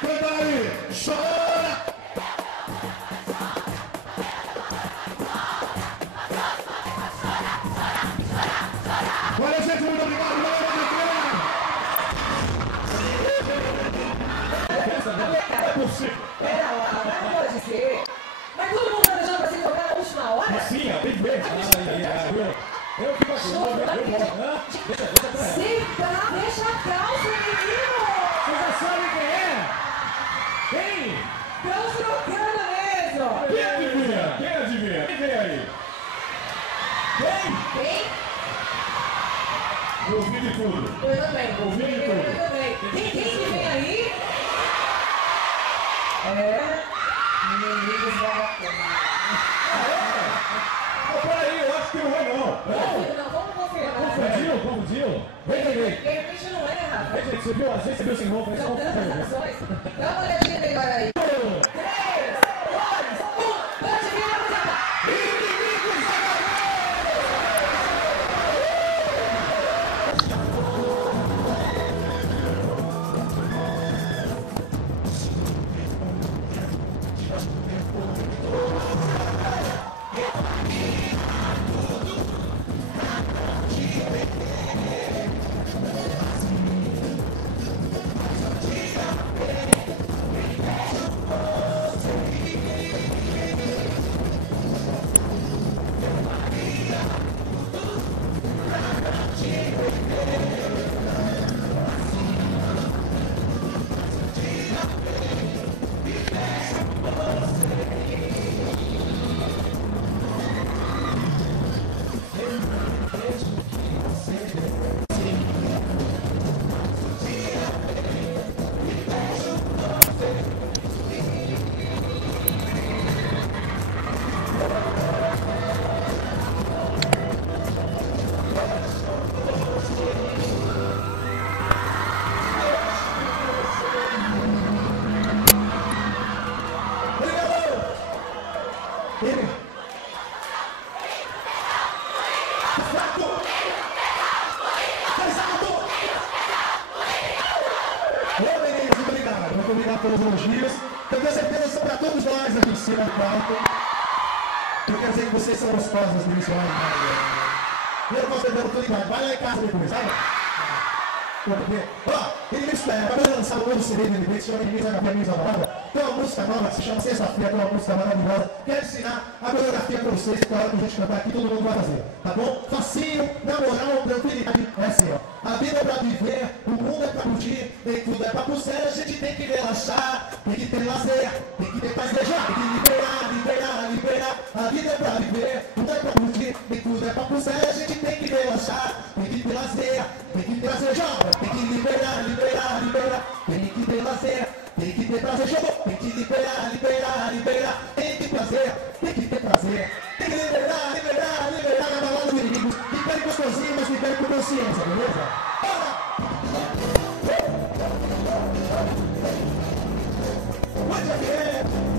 Canta aí, chora. Olha, gente, muito obrigado. Não é possível. Pera lá, não pode ser. Mas todo mundo tá deixando pra se tocar na última hora? Sim, tem que ver. Eu fico aqui, eu vou. Deixa pra ela. Senta, deixa a calça, menino! Você já sabe quem é? Quem? Estão trocando mesmo! Quem adivinha? Quem adivinha? Quem vem aí? Quem? Quem? Eu ouvi de tudo. Eu também. Ouvi de tudo. Eu também. Quem que vem aí? É... Inimigos vagabundos. Peraí, eu acho que não é não. Não, vamos confirmar. Confundiu? Vem, vem. De repente não é, rapaz. Gente, você viu? Às vezes você viu sem roupa, São tantas ações. Dá uma olhadinha melhor aí. 3, 2, 1, pode vir a música. Inimigos vagabundos! Muito obrigado pelos elogios. Eu tenho certeza que são para todos nós aqui em cima do palco. Eu quero dizer que vocês são os cosmos do missionário. Eu não posso ter oportunidade. Vai lá em casa depois, sabe? Ó, ele acabou de lançar um novo CD dele, que se chama Inimigos Vagabundos da Moda. Tem uma música nova que se chama Sexta-feira, que é uma música maravilhosa. Quero ensinar a coreografia para vocês, que a hora que a gente cantar aqui, todo mundo vai fazer. Tá bom? Facinho, na moral, tranquilidade. É assim, ó. A vida é pra viver, o mundo é pra curtir, nem tudo é pra pulseira, a gente tem que relaxar, tem que ter lazer, tem que ter paz, beijar, tem que liberar, liberar, liberar. A vida é pra viver, tudo é pra curtir, nem tudo é pra pulseira, a gente tem que relaxar, tem que ter lazer, tem que ter prazer, jovem, tem que liberar, liberar, liberar, tem que ter lazer, tem que ter prazer, jovem, tem que liberar, liberar, liberar, tem que ter prazer, tem que ter prazer, tem que liberar, liberar, liberar, na balada do inimigo, libere gostosinho, mas libere com consciência, beleza? Bora! Pode ver!